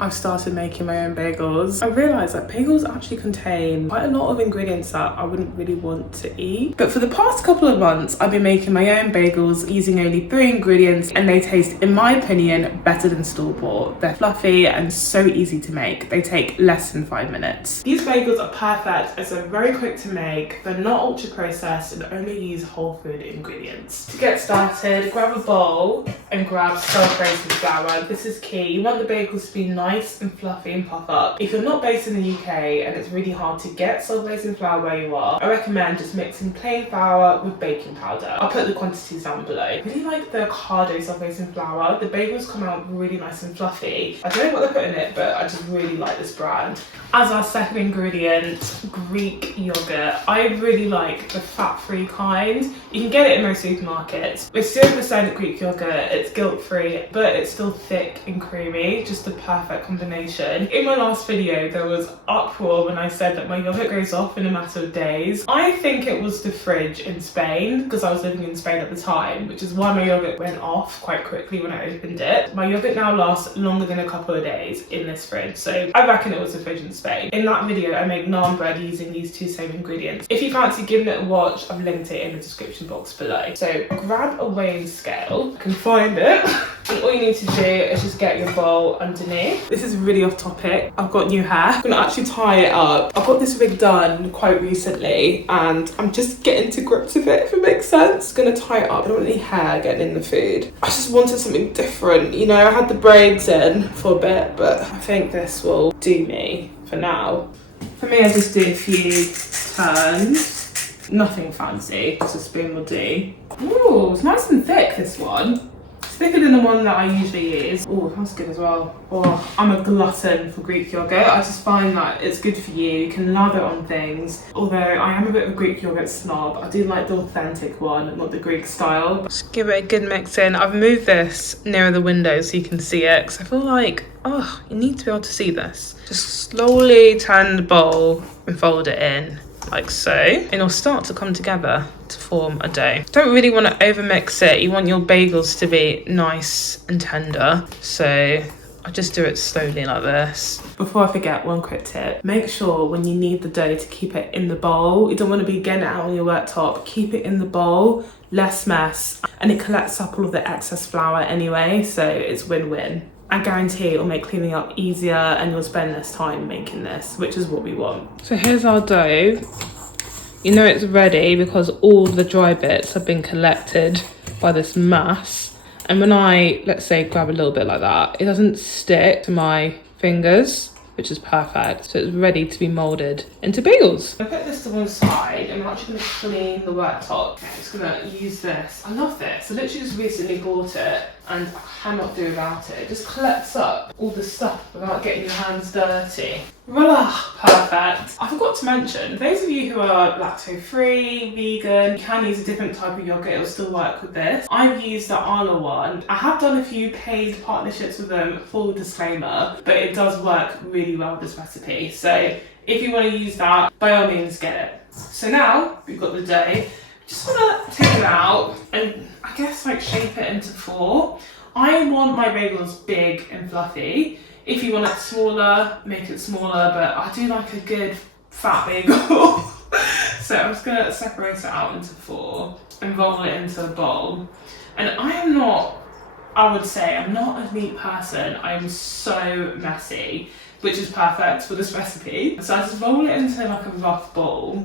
I've started making my own bagels. I realised that bagels actually contain quite a lot of ingredients that I wouldn't really want to eat. But for the past couple of months, I've been making my own bagels using only 3 ingredients, and they taste, in my opinion, better than store-bought. They're fluffy and so easy to make. They take less than 5 minutes. These bagels are perfect as they're very quick to make. They're not ultra processed and only use whole food ingredients. To get started, grab a bowl and grab self-raising flour. This is key. You want the bagels to be nice and fluffy and puff up. If you're not based in the UK and it's really hard to get self-raising flour where you are, I recommend just mixing plain flour with baking powder. I'll put the quantities down below. I really like the Ocado self-raising flour. The bagels come out really nice and fluffy. I don't know what they put in it, but I just really like this brand. As our second ingredient, Greek yogurt. I really like the fat-free kind. You can get it in most supermarkets. It's 0% Greek yogurt, it's guilt-free, but it's still thick and creamy, just the perfect combination. In my last video, there was uproar when I said that my yogurt goes off in a matter of days. I think it was the fridge in Spain, because I was living in Spain at the time, which is why my yogurt went off quite quickly when I opened it. My yogurt now lasts longer than a couple of days in this fridge, so I reckon it was the fridge in Spain. In that video, I make naan bread using these 2 same ingredients. If you fancy giving it a watch, I've linked it in the description box below. So grab a weighing scale, you can find it, and all you need to do is just get your bowl underneath. This is really off topic. I've got new hair. I'm gonna actually tie it up. I've got this wig done quite recently and I'm just getting to grips with it, if it makes sense. Gonna tie it up. I don't want any hair getting in the food. I just wanted something different. You know, I had the braids in for a bit, but I think this will do me for now. For me, I just do a few turns. Nothing fancy, just a spoon will do. Ooh, it's nice and thick, this one. It's thicker than the one that I usually use. Oh, that's good as well. Oh, I'm a glutton for Greek yogurt. I just find that it's good for you. You can lather on things. Although I am a bit of a Greek yogurt snob, I do like the authentic one, not the Greek style. Just give it a good mix in. I've moved this nearer the window so you can see it, because I feel like, oh, you need to be able to see this. Just slowly turn the bowl and fold it in, like so, and it'll start to come together to form a dough. Don't really want to overmix it. You want your bagels to be nice and tender, so I just do it slowly like this. Before I forget, one quick tip. Make sure when you knead the dough to keep it in the bowl. You don't want to be getting it out on your worktop. Keep it in the bowl, less mess, and it collects up all of the excess flour anyway, so it's win-win. I guarantee it will make cleaning up easier and you'll spend less time making this, which is what we want. So here's our dough. You know it's ready because all the dry bits have been collected by this mass. And when I, let's say, grab a little bit like that, it doesn't stick to my fingers, which is perfect. So it's ready to be molded into bagels. I put this to one side and I'm actually gonna clean the worktop. I'm just gonna use this. I love this. I literally just recently bought it and I cannot do without it. It just collects up all the stuff without getting your hands dirty. Voila, perfect. I forgot to mention, those of you who are lactose-free, vegan, you can use a different type of yogurt, it'll still work with this. I've used the Arla one. I have done a few paid partnerships with them, full disclaimer, but it does work really well with this recipe. So if you want to use that, by all means get it. So now we've got the dough. Just want to take it out and I guess like shape it into 4. I want my bagels big and fluffy. If you want it smaller, make it smaller, but I do like a good fat bagel. So I'm just gonna separate it out into 4 and roll it into a bowl. And I'm not a neat person. I am so messy, which is perfect for this recipe. So I just roll it into like a rough bowl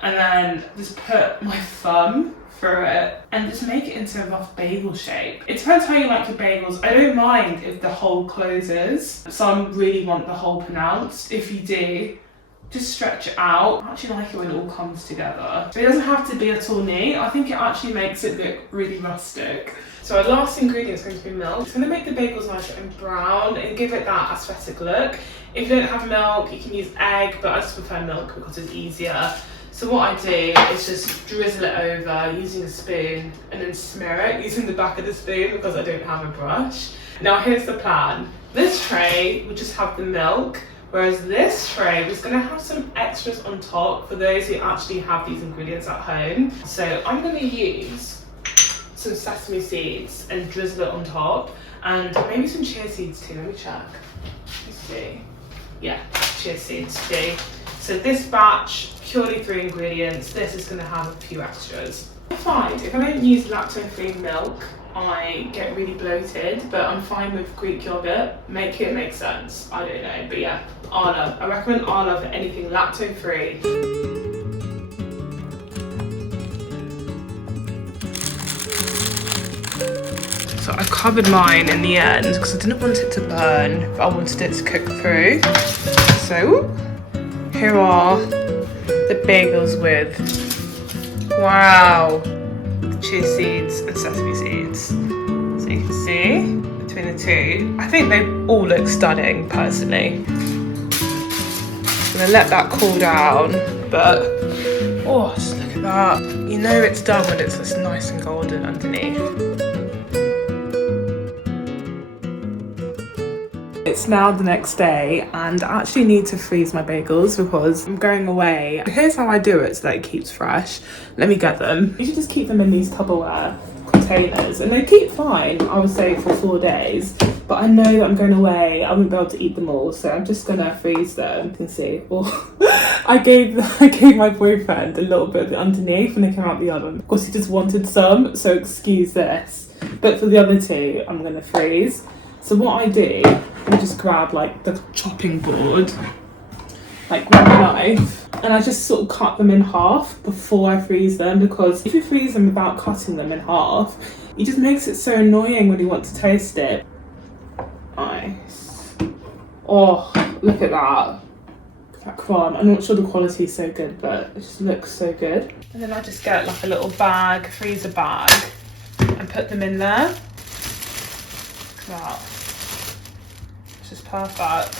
and then just put my thumb through it and just make it into a rough bagel shape. It depends how you like your bagels. I don't mind if the hole closes. Some really want the hole pronounced. If you do, just stretch it out. I actually like it when it all comes together. So it doesn't have to be at all neat. I think it actually makes it look really rustic. So our last ingredient is going to be milk. It's going to make the bagels nice and brown and give it that aesthetic look. If you don't have milk, you can use egg, but I just prefer milk because it's easier. So what I do is just drizzle it over using a spoon and then smear it using the back of the spoon because I don't have a brush. Now here's the plan. This tray will just have the milk, whereas this tray is going to have some extras on top for those who actually have these ingredients at home. So I'm going to use some sesame seeds and drizzle it on top, and maybe some chia seeds too. Let me check. chia seeds to do. So this batch, purely 3 ingredients, this is going to have a few extras. I find if I don't use lactose-free milk, I get really bloated, but I'm fine with Greek yogurt. Make it make sense. I don't know, but yeah, Arla. I recommend Arla for anything lactose-free. So I covered mine in the end because I didn't want it to burn, but I wanted it to cook through. So here are the bagels with, wow, chia seeds and sesame seeds. So you can see between the two, I think they all look stunning personally. I'm gonna let that cool down, but oh, just look at that. You know it's done when it's just nice and golden underneath. It's now the next day and I actually need to freeze my bagels because I'm going away. Here's how I do it so that it keeps fresh. Let me get them. You should just keep them in these Tupperware containers and they keep fine, I would say, for 4 days. But I know that I'm going away, I won't be able to eat them all, so I'm just gonna freeze them. You can see. Oh, I gave my boyfriend a little bit of the underneath when they came out the oven. Of course he just wanted some, so excuse this. But for the other two, I'm gonna freeze. So what I do, I just grab like the chopping board, like grab a knife, and I just sort of cut them in half before I freeze them, because if you freeze them without cutting them in half, it just makes it so annoying when you want to taste it. Nice. Oh, look at that. That crumb. I'm not sure the quality is so good, but it just looks so good. And then I just get like a little bag, freezer bag, and put them in there. Look at that. It's just perfect.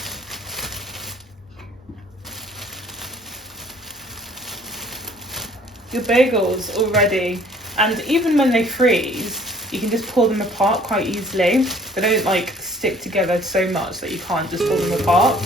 Your bagels all ready, and even when they freeze, you can just pull them apart quite easily. They don't like stick together so much that you can't just pull them apart.